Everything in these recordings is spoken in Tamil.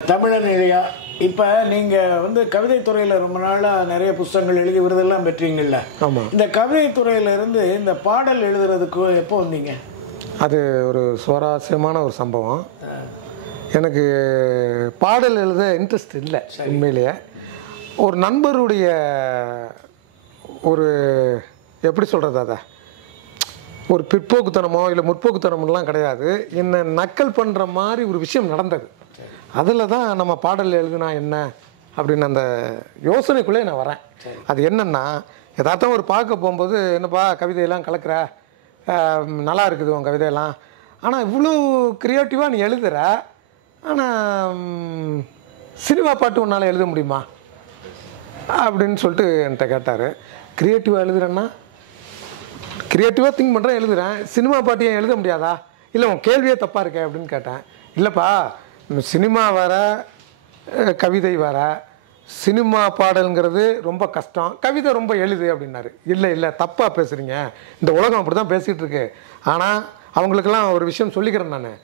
தமிழன் இல்லையா? இப்போ நீங்கள் வந்து கவிதை துறையில் ரொம்ப நாளாக நிறைய புத்தகங்கள் எழுதி விருதெல்லாம் பெற்றீங்கல்ல? ஆமாம். இந்த கவிதை துறையிலிருந்து இந்த பாடல் எழுதுறதுக்கு எப்போ வந்தீங்க? அது ஒரு சுவாரஸ்யமான ஒரு சம்பவம். எனக்கு பாடல் எழுத இன்ட்ரெஸ்ட் இல்லை உண்மையிலேயே. ஒரு நண்பருடைய ஒரு எப்படி சொல்கிறது, அதை ஒரு பிற்போக்குத்தனமோ இல்லை முற்போக்குத்தனமெல்லாம் கிடையாது, என்னை நக்கல் பண்ணுற மாதிரி ஒரு விஷயம் நடந்தது. அதில் தான் நம்ம பாடல் எழுதுனா என்ன அப்படின்னு அந்த யோசனைக்குள்ளே நான் வரேன். அது என்னென்னா, எதார்த்தம் ஒரு பார்க்க போகும்போது, என்னப்பா கவிதையெல்லாம் கலக்கிற, நல்லா இருக்குது உன் கவிதையெல்லாம், ஆனால் இவ்வளோ க்ரியேட்டிவாக நீ எழுதுகிற, ஆனால் சினிமா பாட்டு உன்னால் எழுத முடியுமா அப்படின்னு சொல்லிட்டு என்கிட்ட கேட்டார். க்ரியேட்டிவாக எழுதுகிறேன்னா க்ரியேட்டிவாக திங்க் பண்ணுறேன், எழுதுகிறேன், சினிமா பாட்டு ஏன் எழுத முடியாதா, இல்லை உன் கேள்வியே தப்பாக இருக்கே அப்படின்னு கேட்டேன். இல்லைப்பா, சினிமா வேற கவிதை வேற, சினிமா பாடல்ங்கிறது ரொம்ப கஷ்டம், கவிதை ரொம்ப எளிது அப்படின்னாரு. இல்லை இல்லை, தப்பாக பேசுகிறீங்க, இந்த உலகம் அப்படி தான் பேசிகிட்டு இருக்கு. ஆனால் அவங்களுக்கெல்லாம் ஒரு விஷயம் சொல்லிக்கிறேன், நான்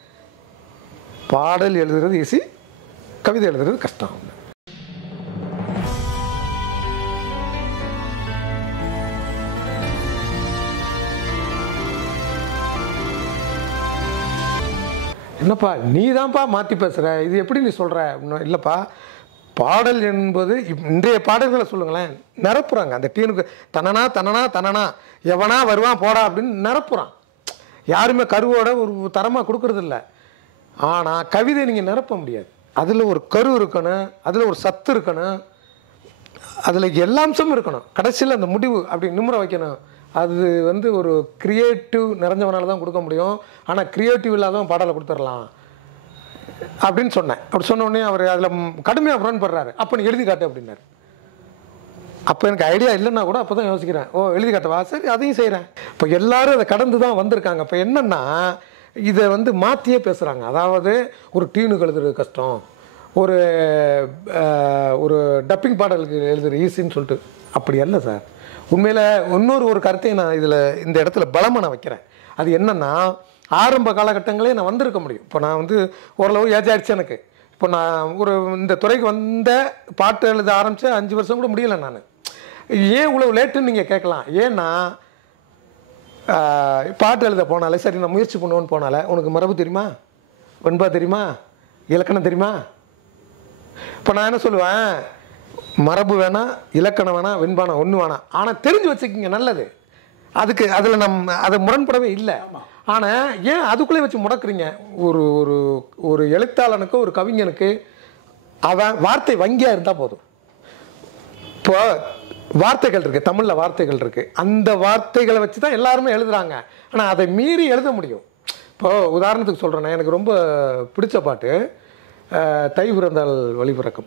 பாடல் எழுதுறது ஈஸி, கவிதை எழுதுறது கஷ்டம். என்னப்பா நீ தான்ப்பா மாற்றி பேசுகிற, இது எப்படி நீ சொல்கிற? இல்லைப்பா, பாடல் என்பது இன்றைய பாடல்களை சொல்லுங்களேன், நிரப்புறாங்க. அந்த டீனுக்கு தனனா தனனா தனனா எவனா வருவான் போடா அப்படின்னு நிரப்புறான். யாருமே கருவோட ஒரு தரமாக கொடுக்கறதில்ல. ஆனால் கவிதை நீங்கள் நிரப்ப முடியாது. அதில் ஒரு கரு இருக்கணும், அதில் ஒரு சத்து இருக்கணும், அதில் எல்லா அம்சமும் இருக்கணும். கடைசியில் அந்த முடிவு அப்படி நிமிர வைக்கணும். அது வந்து ஒரு க்ரியேட்டிவ் நிறைஞ்சவனால தான் கொடுக்க முடியும். ஆனால் க்ரியேட்டிவ் இல்லாதவன் பாடலை கொடுத்துடலாம் அப்படின்னு சொன்னேன். அப்படி சொன்ன உடனே அவர் அதில் கடுமையாக முரண்படுறாரு. அப்போ நீ எழுதி காட்டு அப்படின்னாரு. அப்போ எனக்கு ஐடியா இல்லைன்னா கூட அப்போ தான் யோசிக்கிறேன், ஓ எழுதி காட்டவா, சரி அதையும் செய்கிறேன். இப்போ எல்லோரும் அதை கடந்து தான் வந்திருக்காங்க. இப்போ என்னென்னா, இதை வந்து மாற்றியே பேசுகிறாங்க. அதாவது ஒரு டியூனுக்கு எழுதுறது கஷ்டம், ஒரு ஒரு டப்பிங் பாடலுக்கு எழுதுகிற ஈஸின்னு சொல்லிட்டு. அப்படி அல்ல சார். உண்மையில் இன்னொரு கருத்தையும் நான் இதில் இந்த இடத்துல பலமாக நான் வைக்கிறேன். அது என்னென்னா, ஆரம்ப காலகட்டங்களே நான் வந்திருக்க முடியும். இப்போ நான் வந்து ஓரளவு ஏஜ் ஆகிடுச்சு எனக்கு. இப்போ நான் இந்த துறைக்கு வந்த பாட்டு எழுத ஆரம்பித்து 5 வருஷம் கூட முடியலை நான். ஏன் இவ்வளோ லேட்டுன்னு நீங்கள் கேட்கலாம். ஏன்னா பாட்டு எழுத போனாலே, சரி நான் முயற்சி பண்ணுவோன்னு போனாலே, உனக்கு மரபு தெரியுமா, வெண்பா தெரியுமா, இலக்கணம் தெரியுமா? இப்போ நான் என்ன சொல்லுவேன், மரபு வேணாம், இலக்கணம் வேணாம், வெண்பானம் ஒன்று வேணாம், ஆனால் தெரிஞ்சு வச்சுக்கிங்க, நல்லது. அதுக்கு அதில் அதை முரண்படவே இல்லை. ஆனால் ஏன் அதுக்குள்ளே வச்சு முடக்குறீங்க? ஒரு ஒரு ஒரு எழுத்தாளனுக்கு, ஒரு கவிஞனுக்கு அவன் வார்த்தை வங்கியாக இருந்தால் போதும். இப்போ வார்த்தைகள் இருக்குது, தமிழில் வார்த்தைகள் இருக்குது, அந்த வார்த்தைகளை வச்சு தான் எல்லாருமே எழுதுகிறாங்க. ஆனால் அதை மீறி எழுத முடியும். இப்போது உதாரணத்துக்கு சொல்கிறேன்னா, எனக்கு ரொம்ப பிடிச்ச பாட்டு தை பிறந்தால் வழி பிறக்கும்,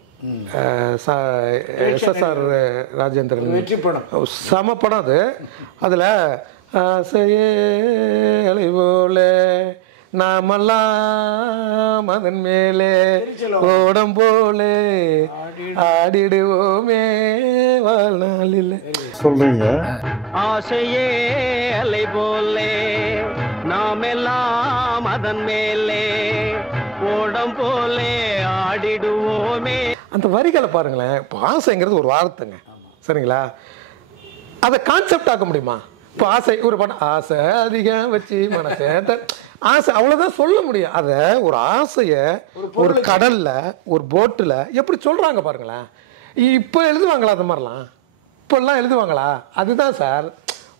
SSR ராஜேந்திரன் வெற்றி படம், சம படம் அது. அதில் ஆசையே அலை போல நாமெல்லாம் அதன் மேலே ஓடம் போலே ஆடிடுவோமே வாழ்நாளில் சொல்றீங்க. ஆசையே அலை போலே நாமெல்லாம் அதன் மேலே ஓடம் போலே ஆடிடுவோமே. அந்த வரிகளை பாருங்களேன். இப்போ ஆசைங்கிறது ஒரு வார்த்தைங்க, சரிங்களா? அதை கான்செப்ட் ஆக்க முடியுமா? இப்போ ஆசை ஒரு பாட்டு, ஆசை அதிகம் வச்சு மனசை ஆசை, அவ்வளோதான் சொல்ல முடியும். அதை ஒரு ஆசையை ஒரு கடலில், ஒரு போட்டில் எப்படி சொல்கிறாங்க பாருங்களேன். இப்போ எழுதுவாங்களா அந்த மாதிரிலாம்? இப்போல்லாம் எழுதுவாங்களா? அதுதான் சார்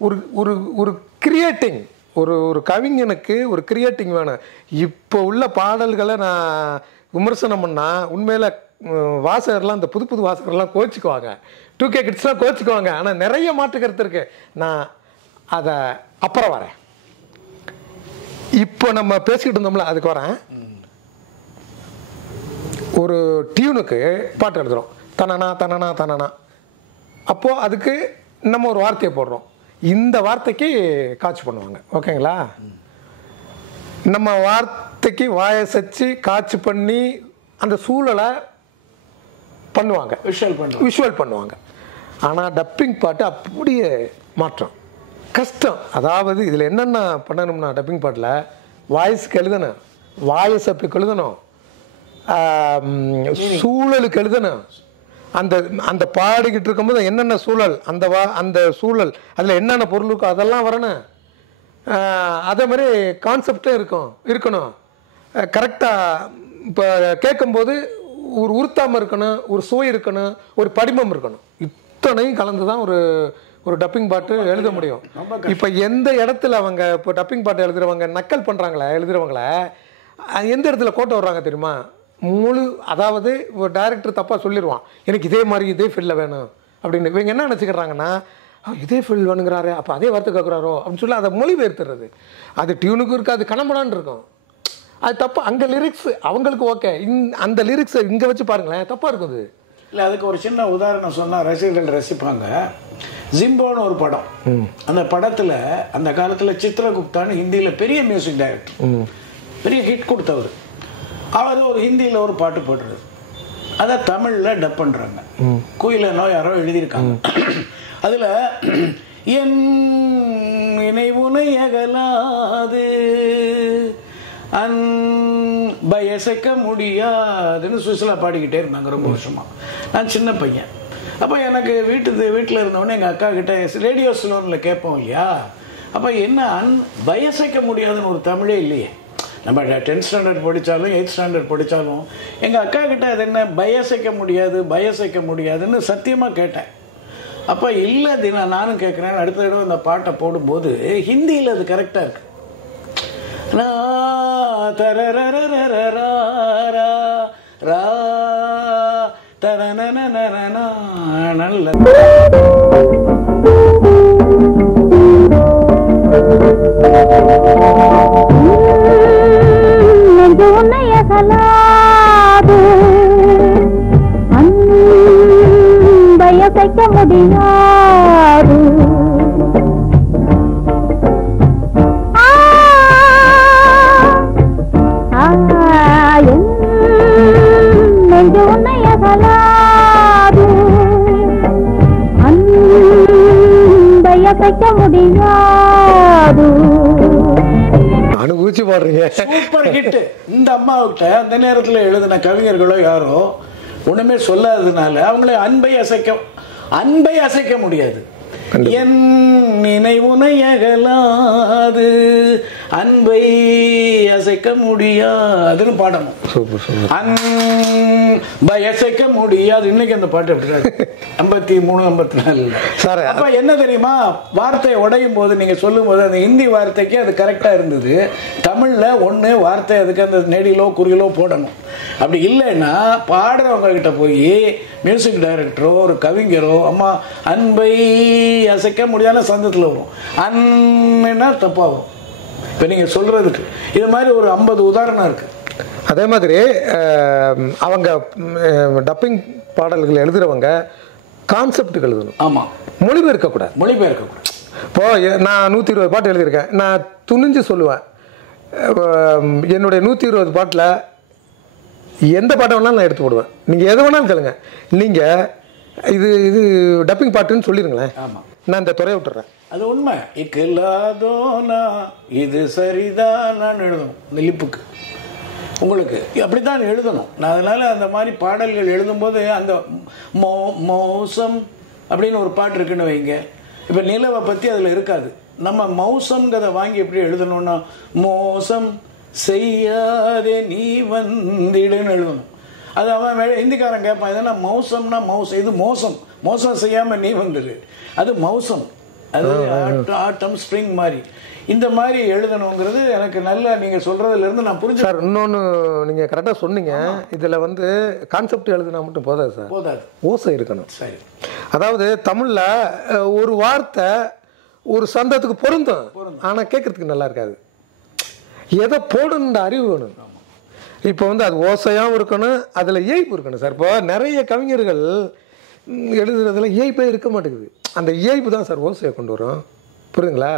ஒரு ஒரு ஒரு கிரியேட்டிங். ஒரு கவிஞனுக்கு ஒரு கிரியேட்டிங் வேணும். இப்போ உள்ள பாடல்களை நான் விமர்சனம் பண்ணால் உண்மையில் வாசகர்லாம், இந்த புது வாசகர்லாம் கோச்சிக்குவாங்க, 2K கிட்ஸ்லாம் கோச்சிக்குவாங்க. ஆனால் நிறைய மாற்று கருத்து இருக்குது. நான் அதை அப்புறம் வரேன். இப்போ நம்ம பேசிக்கிட்டு இருந்தோம்ல, அதுக்கு வரேன். ஒரு டியூனுக்கு பாட்டு எழுதுகிறோம், தனனா தனனா தனனா. அப்போது அதுக்கு நம்ம ஒரு வார்த்தையை போடுறோம், இந்த வார்த்தைக்கு காட்சி பண்ணுவாங்க, ஓகேங்களா? நம்ம வார்த்தைக்கு வாயை சச்சு காட்சி பண்ணி அந்த சூழலை பண்ணுவாங்க, விஷுவல் பண்ணுவாங்க. ஆனால் டப்பிங் பாட்டு அப்படியே மாற்றம் கஷ்டம். அதாவது இதில் என்னென்ன பண்ணணும்னா, டப்பிங் பாட்டில் வாய்ஸ்க்கு எழுதணும், வாய்ஸ் அப்படி எழுதணும், சூழலுக்கு எழுதணும். அந்த அந்த பாடிக்கிட்டு இருக்கும்போது என்னென்ன சூழல், அந்த சூழல் அதில் என்னென்ன பொருள் இருக்கோ அதெல்லாம் வரணும். அதே மாதிரி கான்செப்டும் இருக்கணும். கரெக்டாக இப்போ கேட்கும்போது ஒரு உருத்தாமல் இருக்கணும், ஒரு சுவை இருக்கணும், ஒரு படிமம் இருக்கணும். இத்தனையும் கலந்து தான் ஒரு டப்பிங் பாட்டு எழுத முடியும். இப்போ எந்த இடத்துல அவங்க இப்போ டப்பிங் பாட்டு எழுதுறவங்க நக்கல் பண்ணுறாங்களே, எழுதுறவங்கள எந்த இடத்துல கோட்டை வர்றாங்க தெரியுமா? அதாவது ஒரு டைரக்டர் தப்பாக சொல்லிடுவான், எனக்கு இதே மாதிரி இதே ஃபீல்டில் வேணும் அப்படின்னு. இவங்க என்ன நினச்சிக்கிறாங்கன்னா, இதே ஃபீல்டு வேணுங்கிறாரு, அப்போ அதே வார்த்தை கேட்குறாரோ அப்படின்னு சொல்லி அதை மொழிபெயர்த்துறது. அது டியூனுக்கும் இருக்குது, அது கணம்படான்னு இருக்கும். அது தப்பு. அங்கே லிரிக்ஸ் அவங்களுக்கு ஓகே, அந்த லிரிக்ஸை இங்கே வச்சு பாருங்களேன், தப்பாக இருக்குது. இல்லை, அதுக்கு ஒரு சின்ன உதாரணம் சொன்னால் ரசிகர்கள் ரசிப்பாங்க. ஜிம்போன்னு ஒரு படம். அந்த படத்தில் அந்த காலத்தில் சித்ரகுப்தான்னு ஹிந்தியில் பெரிய மியூசிக் டைரக்டர், பெரிய ஹிட் கொடுத்தவர். அவர் ஒரு ஹிந்தியில் ஒரு பாட்டு போடுறது, அதை தமிழில் டப் பண்ணுறாங்க. குயிலனோ யாரோ எழுதியிருக்காங்க. அதில் என் நினைவுனை அகலாது பயசைக்க முடியாதுன்னு சுவிசிலா பாடிக்கிட்டே இருந்தாங்க ரொம்ப வருஷமா. நான் சின்ன பையன். அப்போ எனக்கு வீட்டில் இருந்தவொடனே எங்கள் அக்கா கிட்ட ரேடியோ ஸ்லோனில் கேட்போம் இல்லையா, அப்போ என்ன பயசைக்க முடியாதுன்னு ஒரு தமிழே இல்லையே. நம்ம 10th ஸ்டாண்டர்ட் படித்தாலும் 8th ஸ்டாண்டர்ட் படித்தாலும் எங்கள் அக்கா கிட்ட அது என்ன பயசைக்க முடியாதுன்னு சத்தியமாக கேட்டேன். அப்போ இல்லை தினா, நானும் கேட்குறேன். அடுத்த தடவை இந்த பாட்டை போடும்போது ஹிந்தியில் அது கரெக்டாக இருக்கு. நல்ல பயசைக்க முடியாது நெஞ்சு உன்னை அகலாது பயசைக்க முடியாது. அனுபவிச்சு பாடுறீங்க. Super hit. இந்த அம்மாவுக்கிட்ட அந்த நேரத்தில் எழுதின கவிஞர்களோ யாரோ ஒண்ணுமே சொல்லாததுனால அவங்களே அன்பை அசைக்க முடியாது. என் நினைவுனை அகலாது அன்பை அசைக்க முடியாதுன்னு பாடணும். அன்பை அசைக்க முடியாது. இன்னைக்கு அந்த பாட்டு எப்படி 53 54. அப்ப என்ன தெரியுமா, வார்த்தை உடையும் போது நீங்க சொல்லும் போது அந்த ஹிந்தி வார்த்தைக்கு அது கரெக்டா இருந்தது. தமிழ்ல ஒண்ணு வார்த்தை அதுக்கு அந்த நெடிலோ குறியிலோ போடணும். அப்படி இல்லைன்னா பாடுறவங்க கிட்ட போய் மியூசிக் டைரக்டரோ ஒரு கவிஞரோ அம்மா அன்பை அசைக்க முடியாத சந்தத்தில் வரும், அன்னா தப்பாகும். இப்போ நீங்கள் சொல்றதுக்கு இது மாதிரி ஒரு 50 உதாரணம் இருக்கு. அதே மாதிரி அவங்க டப்பிங் பாடல்கள் எழுதுறவங்க கான்செப்ட் எழுதணும். ஆமாம், மொழிபெயர்க்கக்கூடாது. இப்போ நான் 120 பாட்டு எழுதியிருக்கேன். நான் துணிஞ்சு சொல்லுவேன், என்னுடைய 120 பாட்டில் எந்த பாட்டை வேணாலும் நான் எடுத்து போடுவேன். நீங்கள் எதை வேணாலும் கேளுங்க. நீங்கள் இது டப்பிங் பாட்டுன்னு சொல்லிடுங்களேன், நான் இந்த துறையை விட்டுறேன். அது உண்மை. இக்கலாதோனா இது சரிதான் நான் எழுதணும். இந்த லிப்புக்கு உங்களுக்கு அப்படித்தான் எழுதணும். நான் அதனால அந்த மாதிரி பாடல்கள் எழுதும்போது அந்த மௌசம் அப்படின்னு ஒரு பாட்டு இருக்குன்னு வைங்க. இப்போ நிலவை பற்றி அதில் இருக்காது. நம்ம மௌசம்ங்கிறத வாங்கி எப்படி எழுதணும்னா மோசம் செய்யாதே நீ வந்திடுன்னு எழுதணும். அது அவன் ஹிந்திக்காரன் கேட்பான், இதனா மௌசம்னா மௌசம், இது மோசம் செய்யாமல் நீ வந்துடு, அது மௌசம், அது ஆட்டம் ஸ்ப்ரிங் மாதிரி. இந்த மாதிரி எழுதணுங்கிறது எனக்கு நல்ல நீங்கள் சொல்கிறதுலேருந்து நான் புரிஞ்சு. சார் இன்னொன்று நீங்கள் கரெக்டாக சொன்னீங்க, இதில் கான்செப்ட் எழுதுனா மட்டும் போதாது சார், போதாது, ஓசை இருக்கணும். சரி, அதாவது தமிழில் ஒரு வார்த்தை ஒரு சந்தத்துக்கு பொருந்தும், ஆனால் கேட்குறதுக்கு நல்லா இருக்காது. எதை போடணுன்ற அறிவு வேணும். இப்போ அது ஓசையாகவும் இருக்கணும், அதில் ஏய்ப்பு இருக்கணும் சார். இப்போ நிறைய கவிஞர்கள் எழுதுறதுல ஏய்ப்பே இருக்க மாட்டேங்குது. அந்த ஏய்ப்பு தான் சார் ஓசையை கொண்டு வரும். புரியுதுங்களா?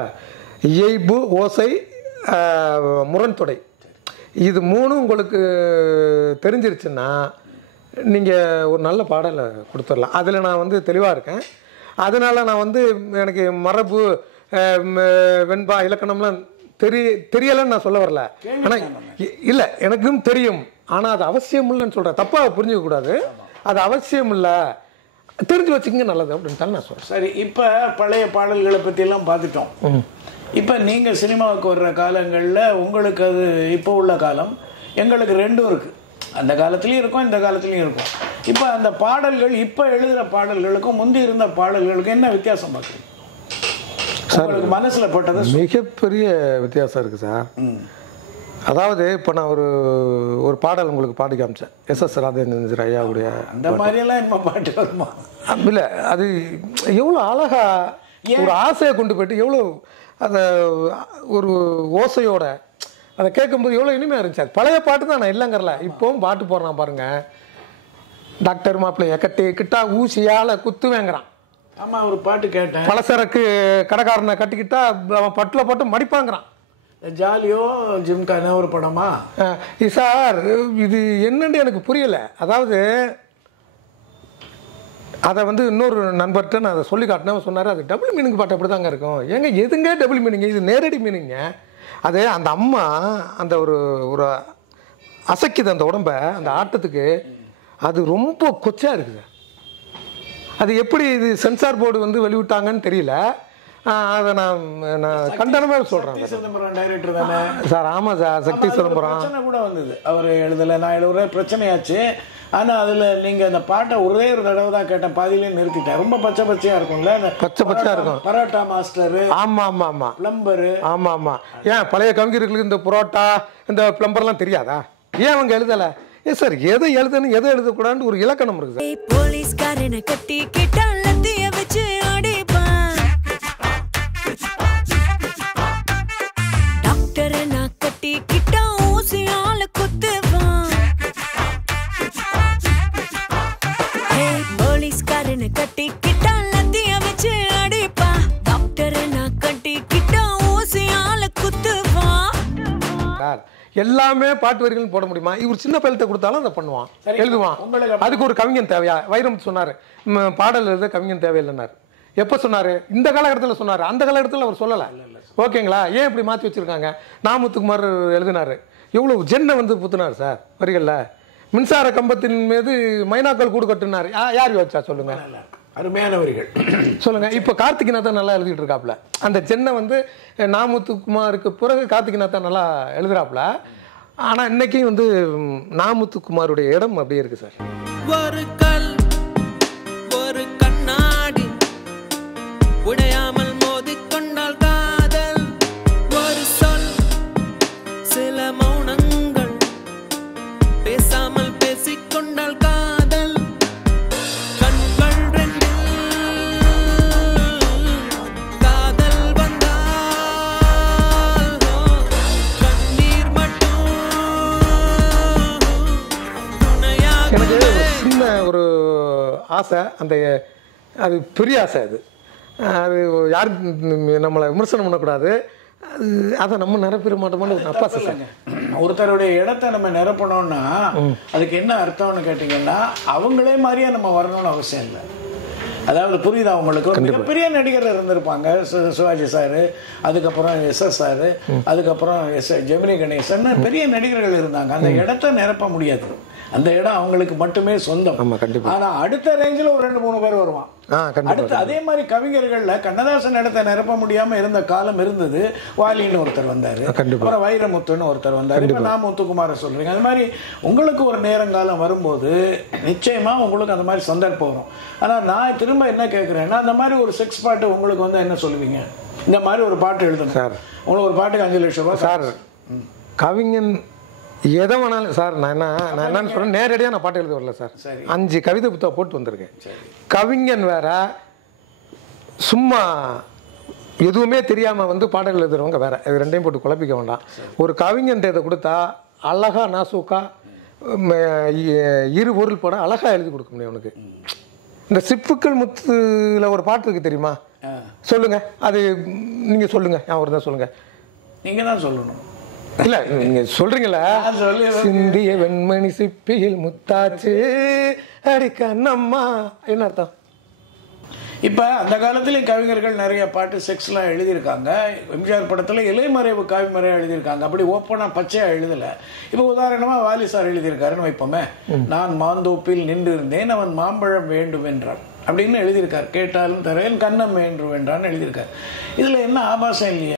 இயைபு, ஓசை, முரண்தொடை, இது மூணும் உங்களுக்கு தெரிஞ்சிருச்சுன்னா நீங்கள் ஒரு நல்ல பாடலை கொடுத்துடலாம். அதில் நான் தெளிவாக இருக்கேன். அதனால் நான் எனக்கு மரபு வெண்பா இலக்கணம்லாம் தெரியலைன்னு நான் சொல்ல வரல. ஆனால் இல்லை, எனக்கும் தெரியும். ஆனால் அது அவசியம் இல்லைன்னு சொல்கிறேன். தப்பாக புரிஞ்சிக்கக்கூடாது. அது அவசியம் இல்லை, தெரிஞ்சு வச்சுக்கங்க நல்லது அப்படின்ட்டு நான் சொல்கிறேன். சரி, இப்போ பழைய பாடல்களை பற்றியெல்லாம் பார்த்துட்டோம். இப்போ நீங்கள் சினிமாவுக்கு வர்ற காலங்களில் உங்களுக்கு அது இப்போ உள்ள காலம், எங்களுக்கு ரெண்டும் இருக்குது. அந்த காலத்துலேயும் இருக்கும், இந்த காலத்துலேயும் இருக்கும். இப்போ அந்த பாடல்கள் இப்போ எழுதுகிற பாடல்களுக்கும் முந்தி இருந்த பாடல்களுக்கும் என்ன வித்தியாசம் பார்க்குறீங்க? உங்களுக்கு மனசில் போட்டது மிகப்பெரிய வித்தியாசம் இருக்குது சார். அதாவது இப்போ நான் ஒரு பாடல் உங்களுக்கு பாடி காமிச்சேன், எஸ்.எஸ். ராஜேந்திர ஐயாவுடைய. அந்த மாதிரியெல்லாம் என்ன பாட்டு வருமா? இல்லை, அது எவ்வளோ அழகா ஒரு ஆசையை கொண்டு போயிட்டு எவ்வளோ அந்த ஒரு ஓசையோட அதை கேட்கும்போது எவ்வளோ இனிமையாக இருந்துச்சு. அது பழைய பாட்டு தான், நான் இல்லைங்கிறல. இப்போவும் பாட்டு போடுறான் பாருங்க, டாக்டர் மாப்பிள்ளைய கட்டி கிட்டா ஊசியால் குத்துவேங்கிறான். ஆமாம், ஒரு பாட்டு கேட்டேன். பலசரக்கு கடைக்காரனை கட்டிக்கிட்டா அவன் பட்டில் போட்டு மடிப்பாங்கிறான். ஜாலியோ ஜிம்கான ஒரு படமா சார்? இது என்னன்னு எனக்கு புரியலை. அதாவது அதை வந்து இன்னொரு நண்பர்கிட்ட நான் அதை சொல்லி காட்டினேன். சொன்னார் அது டபுள் மீனிங் பாட்டு அப்படி தாங்க இருக்கும். ஏங்க எதுங்க டபுள் மீனிங்? இது நேரடி மீனிங்க. அது அந்த அம்மா அந்த ஒரு அசைக்குது அந்த உடம்ப, அந்த ஆட்டத்துக்கு. அது ரொம்ப கொச்சா இருக்குது. அது எப்படி இது சென்சார் போர்டு வந்து வெளிவிட்டாங்கன்னு தெரியல. அதை நான் கண்டனமாக சொல்கிறேன். சிதம்பரம் டைரக்டர் தானே சார்? ஆமாம் சார், சக்தி சிதம்பரம். பிரச்சனை கூட வந்தது, அவர் எழுதலை, நான் எழுதுற பிரச்சனையாச்சு. ஆனால் அதில் நீங்கள் அந்த பாட்டை ஒரே ஒரு தடவை தான் கேட்டேன், பாதியிலே நிறுத்திட்டேன். ரொம்ப பச்சை பச்சையாக இருக்கும்ல, பச்சை பச்சையாக இருக்கும். பரோட்டா மாஸ்டரு, ஆமாம் ஆமாம் ஆமாம், பிளம்பரு. ஆமாம் ஆமாம். ஏன் பழைய கவிஞர்களுக்கு இந்த புரோட்டா இந்த பிளம்பர்லாம் தெரியாதா? ஏன் அவங்க எழுதலை? சார், எதை எழுதணும் எதை எழுதக்கூடாதுன்னு ஒரு இலக்கணம் இருக்கு சார். போலீஸ்காரனை கட்டி கிட்டால தீய வச்சு அடிப்பான், டாக்டரை நான் கட்டி கிட்டா ஊசியால குத்துவான். போலீஸ்காரனை கட்டி கிட்டால தீய வச்சு அடிப்பான், டாக்டரை நான் கட்டி கிட்டா ஊசியால குத்துவான். சார், எல்லாமே பாட்டு வரிகள் போட முடியுமா? இவர் சின்ன பையல்கிட்ட கொடுத்தாலும் அதை பண்ணுவான், எழுதுவான். அதுக்கு ஒரு கவிஞன் தேவையா? வைரம் சொன்னார், பாடல் எழுத கவிஞன் தேவையில்லைன்னாரு. எப்போ சொன்னார்? இந்த காலகட்டத்தில் சொன்னார், அந்த காலகட்டத்தில் அவர் சொல்லலை. ஓகேங்களா? ஏன் இப்படி மாற்றி வச்சுருக்காங்க? நாமுத்துக்குமார் எழுதினார், எவ்வளோ ஜென்னை வந்து புத்துனார் சார் வரிகளில். மின்சார கம்பத்தின் மீது மைனாக்கள் கூடு கட்டுனார். யார் யோசிச்சா சொல்லுங்க? அருமையான வரிகள் சொல்லுங்க. இப்போ கார்த்திக்நாதன் நல்லா எழுதிட்டு இருக்காப்புல. அந்த சென்னை வந்து நாமுத்துக்குமாருக்கு பிறகு கார்த்திக்நாதன் நல்லா எழுதுறாப்புல. ஆனால் இன்னைக்கும் வந்து நாமுத்துக்குமாருடைய இடம் அப்படியே இருக்கு சார். ஒரு கல் ஒரு கண்ணாடி உடையாமல் மோதிக்கொண்டால் காதல், ஒரு சொல் சில மௌனங்கள் பேசாமல் பேசிக்கொண்டால் காதல், கண்கள் ரெண்டில் காதல் வந்தால் கண்ணீர் மட்டும் துணையாக. எனக்கு ஒரு சின்ன ஒரு ஆசை, அந்த அது பெரிய ஆசை. அது யாருக்கு நம்மளை விமர்சனம் பண்ணக்கூடாது. அதை நம்ம நிரப்பிட மாட்டோம்னு ஒரு அப்பா சார். ஒருத்தருடைய இடத்தை நம்ம நிரப்பணும்னா அதுக்கு என்ன அர்த்தம்னு கேட்டீங்கன்னா, அவங்களே மாதிரியே நம்ம வரணும்னு அவசியம் இல்லை. அதாவது புரியுதா உங்களுக்கு? ஒரு மிகப்பெரிய நடிகர் இருந்திருப்பாங்க, சிவாஜி சாரு, அதுக்கப்புறம் எஸ்.எஸ். சாரு, அதுக்கப்புறம் ஜெமினி கணேசன், பெரிய நடிகர்கள் இருந்தாங்க. அந்த இடத்தை நிரப்ப முடியாது, அந்த இடம் அவங்களுக்கு மட்டுமே சொந்தம். ஆனா அடுத்த ரேஞ்சில் ஒரு 2-3 பேர் வருவான். அடுத்து அதே மாதிரி கவிஞர்கள்ல கண்ணதாசன் இடத்தை நிரப்ப முடியாம இருந்த காலம் இருந்தது. வாலின்னு ஒருத்தர் வந்தாரு, அப்புறம் வைரமுத்துன்னு ஒருத்தர் வந்தாரு, இப்ப நான் முத்துக்குமார சொல்றீங்க. அது மாதிரி உங்களுக்கு ஒரு நேரங்காலம் வரும்போது நிச்சயமா உங்களுக்கு அந்த மாதிரி சந்தர்ப்பம் வரும். ஆனா நான் திரும்ப என்ன கேட்கிறேன்னா, அந்த மாதிரி ஒரு செக்ஸ் பாட்டு உங்களுக்கு வந்து என்ன சொல்லுவீங்க? இந்த மாதிரி ஒரு பாட்டு எழுதணும் சார், உங்களுக்கு ஒரு பாட்டுக்கு 5 லட்சம் ரூபாய் சார். கவிஞன் எதை வேணாலும் சார். நான் என்னன்னு சொல்றேன், நேரடியாக நான் பாட்டு எழுத வரல சார். 5 கவிதை புத்தகம் போட்டு வந்திருக்கேன். கவிஞன் வேற, சும்மா எதுவுமே தெரியாம வந்து பாடல் எழுதுறவங்க வேற. இது ரெண்டையும் போட்டு குழப்பிக்க வேண்டாம். ஒரு கவிஞன் இதை கொடுத்தா அழகா நாசூக்கா இரு பொருள் படம் அழகா எழுதி கொடுக்க முடியும் உனக்கு. இந்த சிப்புக்கள் முத்துல ஒரு பாட்டு இருக்கு தெரியுமா? சொல்லுங்க, அது நீங்க சொல்லுங்க. ஒரு தான் சொல்லுங்க, நீங்க தான் சொல்லணும். இல்ல நீங்க சொல்றீங்களா? சிந்திய வெண்மணி சிப்பியில் முத்தாச்சு அடிக்க நம்மா, என்ன அர்த்தம்? இப்போ அந்த காலத்துலேயும் கவிஞர்கள் நிறைய பாட்டு செக்ஸ்லாம் எழுதியிருக்காங்க. எம்ஜிஆர் படத்தில் இலைமறைவு காவிமறையாக எழுதியிருக்காங்க. அப்படி ஓப்பனாக பச்சையாக எழுதலை. இப்போ உதாரணமாக வாலி சார் எழுதியிருக்காருன்னு வைப்போமே, நான் மாந்தோப்பில் நின்று இருந்தேன் அவன் மாம்பழம் வேண்டும் என்றான் அப்படின்னு எழுதியிருக்கார். கேட்டாலும் தரேன் கண்ணம் வேண்டும் என்றான்னு எழுதியிருக்கார். இதில் என்ன ஆபாசம் இல்லையா?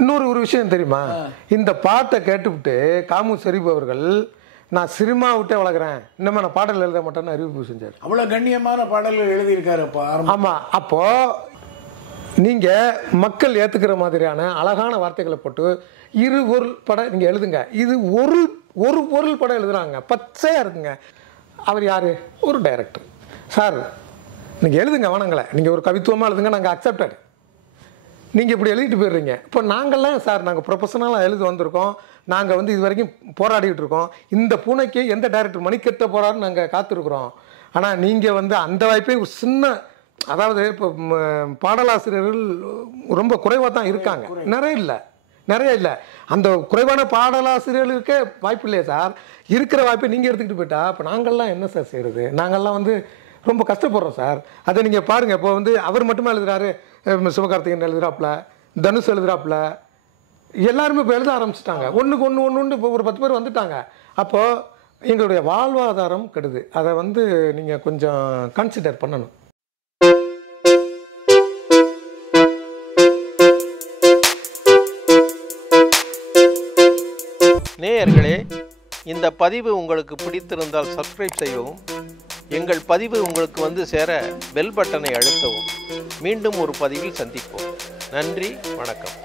இன்னொரு ஒரு விஷயம் தெரியுமா, இந்த பாட்டை கேட்டுவிட்டு காமு ஷெரீப் அவர்கள் நான் சினிமா விட்டே வளர்க்குறேன், இன்னுமே நான் பாடல் எழுத மாட்டேன்னு அறிவிப்பு செஞ்சார். அவ்வளோ கண்ணியமான பாடல்கள் எழுதியிருக்காரு. ஆமா, அப்போ நீங்க மக்கள் ஏத்துக்கிற மாதிரியான அழகான வார்த்தைகளை போட்டு இரு பொருள் படம் நீங்க எழுதுங்க. இது ஒரு பொருள் படம் எழுதுறாங்க, பச்சையா இருக்குங்க. அவர் யாரு? ஒரு டைரக்டர். சார் நீங்க எழுதுங்க, வேணாங்களே நீங்க ஒரு கவித்துவமா எழுதுங்க, நாங்கள் அக்செப்டட். நீங்கள் இப்படி எழுதிட்டு போயிடுறீங்க. இப்போ நாங்கள்லாம் சார் நாங்கள் ப்ரொஃபஷனலாக எழுதி வந்திருக்கோம், நாங்கள் இது வரைக்கும் போராடிக்கிட்டு இருக்கோம். இந்த பூனைக்கு எந்த டைரக்டர் மணிக்கட்ட போகிறாருன்னு நாங்கள் காத்திருக்கிறோம். ஆனால் நீங்கள் அந்த வாய்ப்பே ஒரு சின்ன, அதாவது இப்போ பாடலாசிரியர்கள் ரொம்ப குறைவாக தான் இருக்காங்க, நிறைய இல்லை. அந்த குறைவான பாடலாசிரியர்களுக்கே வாய்ப்பு இல்லையா சார்? இருக்கிற வாய்ப்பை நீங்கள் எடுத்துக்கிட்டு போயிட்டா இப்போ நாங்கள்லாம் என்ன சார் செய்கிறது? நாங்கள்லாம் ரொம்ப கஷ்டப்படுறோம் சார். அதை நீங்கள் பாருங்கள். இப்போ அவர் மட்டுமே எழுதுறாரு, சிவகார்த்திகேயன் எழுதுறாப்புல, தனுஷ் எழுதுறாப்புல, எல்லாருமே இப்போ எழுத ஆரம்பிச்சிட்டாங்க. ஒன்றுக்கு ஒன்று இப்போ ஒரு 10 பேர் வந்துட்டாங்க. அப்போது எங்களுடைய வாழ்வாதாரம் கெடுது. அதை நீங்கள் கொஞ்சம் கன்சிடர் பண்ணணும். நேயர்களே, இந்த பதிவு உங்களுக்கு பிடித்திருந்தால் சப்ஸ்கிரைப் செய்யவும், எங்கள் பதிவு உங்களுக்கு சேர பெல் பட்டனை அழுத்தவும். மீண்டும் ஒரு பதிவில் சந்திப்போம். நன்றி, வணக்கம்.